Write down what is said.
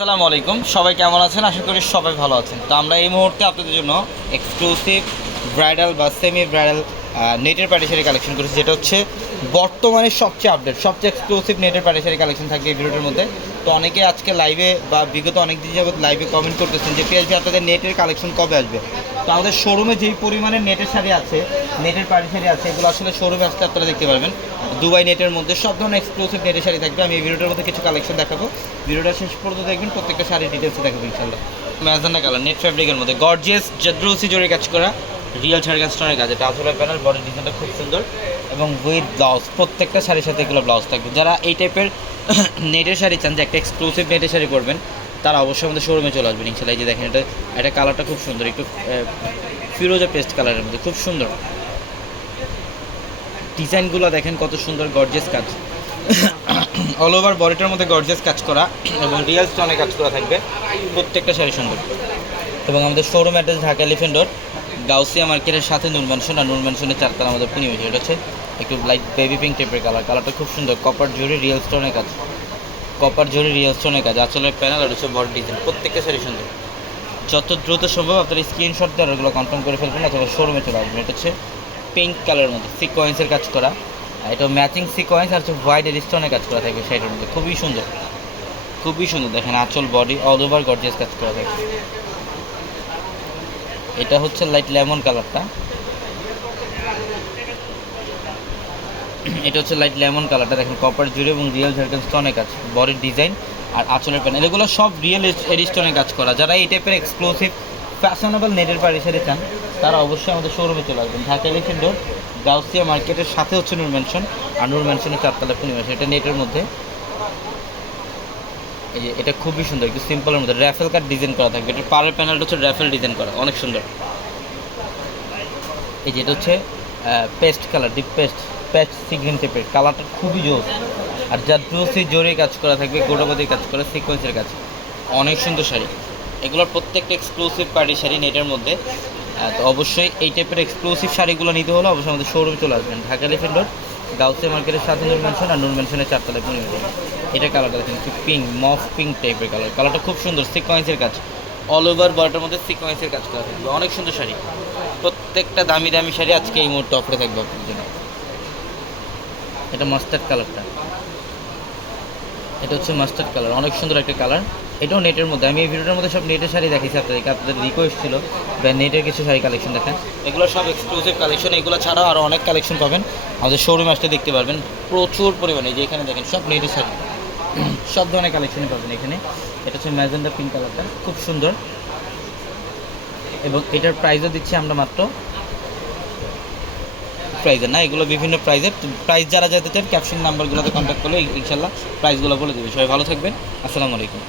আসসালামু আলাইকুম। সবাই কেমন আছেন? আশা করি সবাই ভালো আছেন। তো আমরা এই মুহূর্তে আপনাদের জন্য এক্সক্লুসিভ ব্রাইডাল বা সেমি ব্রাইডাল নেটের প্যাটেশারি কালেকশন করেছি। যেটা হচ্ছে বর্তমানে সবচেয়ে আপডেট সবচেয়ে এক্সক্লুসিভ নেটের প্যাটেশারি কালেকশন থাকবে এই ভিডিওটার মধ্যে। তো অনেকে আজকে লাইভে বা বিগত অনেক দিন যাবত লাইভে কমেন্ট করতেছেন যে পিএসবি আপনাদের নেটের কালেকশন কবে আসবে? তো আমাদের শোরুমে যেই পরিমাণে নেটের শাড়ি আছে নেটের পাড়ি শাড়ি আছে, এগুলো আসলে শোরুমে আসতে আপনারা দেখতে পারবেন। দুবাই নেটের মধ্যে সব ধরনের এক্সক্লুসিভ নেটের শাড়ি থাকবে। আমি এই ভিডিওটার মধ্যে কিছু কালেকশন দেখাবো। ভিডিওটা শেষ পর্যন্ত দেখবেন, প্রত্যেকটা শাড়ির ডিটেলসে দেখাবো ইনশাল্লাহ ম্যাজেন্ডা কালার নেট ফ্যাব্রিকের মধ্যে গর্জিয়াস জাদ্রুসি জোরে কাজ করা। রিয়েল কাজ স্টোনের কাজ। এটা আসলে প্যানেল বডি ডিজাইনটা খুব সুন্দর এবং উইথ ব্লাউজ প্রত্যেকটা শাড়ির সাথে এগুলো ব্লাউজ থাকবে। যারা এই টাইপের নেটের শাড়ি চান, যে একটা এক্সক্লুসিভ নেটের শাড়ি পরবেন, তারা অবশ্যই আমাদের শোরুমে চলে আসবেন, ইনশাল্লাহ। যে দেখেন, এটা এটা কালারটা খুব সুন্দর, একটু ফিরোজা পেস্ট কালারের মধ্যে, খুব সুন্দর। ডিজাইনগুলো দেখেন কত সুন্দর গর্জেস কাজ। অল ওভার বডিটার মধ্যে গর্জেস কাজ করা এবং রিয়েল স্টোনে কাজ করা থাকবে, প্রত্যেকটা শাড়ি সুন্দর। এবং আমাদের showroom address Dhaka Elephant Road Gausia মার্কেটের সাথে নূর ম্যানশন আর নূর ম্যানশনের চারতলা আমাদের পুনিমেছে এটা হচ্ছে একটু লাইট বেবি পিঙ্ক টাইপের কালার। কালারটা খুব সুন্দর। কপার জুড়ি রিয়েল স্টোনের কাজ। কপার জুড়ি রিয়েল স্টোনের কাজ। আচলের প্যানেল আর হচ্ছে বডি ডিজাইন প্রত্যেকটা শাড়ি সুন্দর। যত দ্রুত সম্ভব আপনার স্ক্রিনশট দিয়ে ওগুলো কনফার্ম করে ফেলবেন, অথবা শোরুমে চলে আসবেন। এটা হচ্ছে পিঙ্ক কালারের মধ্যে সিকোয়েন্সের কাজ করা। এটা ম্যাচিং সিকোয়েন্স আর হচ্ছে হোয়াইট স্টোনের কাজ করা থাকবে শাড়িটার মধ্যে। খুবই সুন্দর। খুবই সুন্দর। দেখেন আঁচল বডি অল ওভার গর্জিয়াস কাজ করা থাকবে। এটা হচ্ছে লাইট লেমন কালারটা। এটা হচ্ছে লাইট লেমন কালারটা। দেখেন কপার জুড়ে এবং রিয়েল ঝাড়খান স্টোনের কাজ, বডির ডিজাইন আর আঁচলের প্যানেল এগুলো সব রিয়েল এডিস্টোনের কাজ করা। যারা এই টাইপের এক্সক্লুসিভ ফ্যাশনেবল নেটের পাড়ি সেরে চান, তারা অবশ্যই আমাদের শোরুমে চলে আসবেন। ঢাকা এলিফেন্ট রোড গাউসিয়া মার্কেটের সাথে হচ্ছে নূর ম্যানশন আর নূর ম্যানশনের চারতলা পূর্ণিমাসন এটা নেটের মধ্যে। এই যে, এটা খুবই সুন্দর, একটু সিম্পলের মধ্যে র্যাফেল কাট ডিজাইন করা থাকবে। এটা পাড়ের প্যানেলটা হচ্ছে র্যাফেল ডিজাইন করা, অনেক সুন্দর। এই যে, এটা হচ্ছে paste colour deep paste paste sea green টাইপের কালারটা খুবই জোর আর যার জোসি জোরে কাজ করা থাকবে গোটাপতির কাজ করা সিকোয়েন্সের কাজ। অনেক সুন্দর শাড়ি। এগুলোর প্রত্যেকটা এক্সক্লুসিভ পার্টি শাড়ি নেটের মধ্যে। তো অবশ্যই এই টাইপের এক্সক্লুসিভ শাড়িগুলো নিতে হলে অবশ্যই আমাদের শোরুমে চলে আসবেন। ঢাকা এলিফেন্ট রোড গাউসে মার্কেটের সাথে নূর ম্যানশন আর নূর ম্যানশনের চারতলায় পূর্ণিমা এটা কালারটা দেখেন, একটু পিঙ্ক মফ পিঙ্ক টাইপের কালার কালারটা খুব সুন্দর সিকোয়েন্সের কাজ। অল ওভার বডিটার মধ্যে সিকোয়েন্সের কাজ করা থাকবে। অনেক সুন্দর শাড়ি। প্রত্যেকটা দামি দামি শাড়ি আজকে এই মুহূর্তে অফারে থাকবে আপনার জন্য। এটা মাস্টার্ড কালারটা এটা হচ্ছে মাস্টার্ড কালার অনেক সুন্দর একটা কালার এটাও নেটের মধ্যে। আমি এই ভিডিওটার মধ্যে সব নেটের শাড়ি দেখাইছি আপনাদেরকে। আপনাদের রিকোয়েস্ট ছিল। বা নেটের কিছু শাড়ি কালেকশন দেখেন। এগুলো সব এক্সক্লুসিভ কালেকশন এগুলো ছাড়াও আরও অনেক কালেকশন পাবেন। আমাদের শোরুমে আসতে দেখতে পারবেন। প্রচুর পরিমাণে। যে এখানে দেখেন, সব নেটের শাড়ি। সব ধরনের কালেকশনই পাবেন এখানে। এটা হচ্ছে ম্যাজেন্ডা পিঙ্ক কালারটা খুব সুন্দর। এবং এটার প্রাইসও দিচ্ছি আমরা মাত্র প্রাইজের না? এগুলো বিভিন্ন প্রাইজের প্রাইস যারা যেতে চান ক্যাপশন নাম্বারগুলোতে কন্ট্যাক্ট করলে ইনশাল্লাহ প্রাইসগুলো বলে দেবে। সবাই ভালো থাকবেন। আসসালামু আলাইকুম।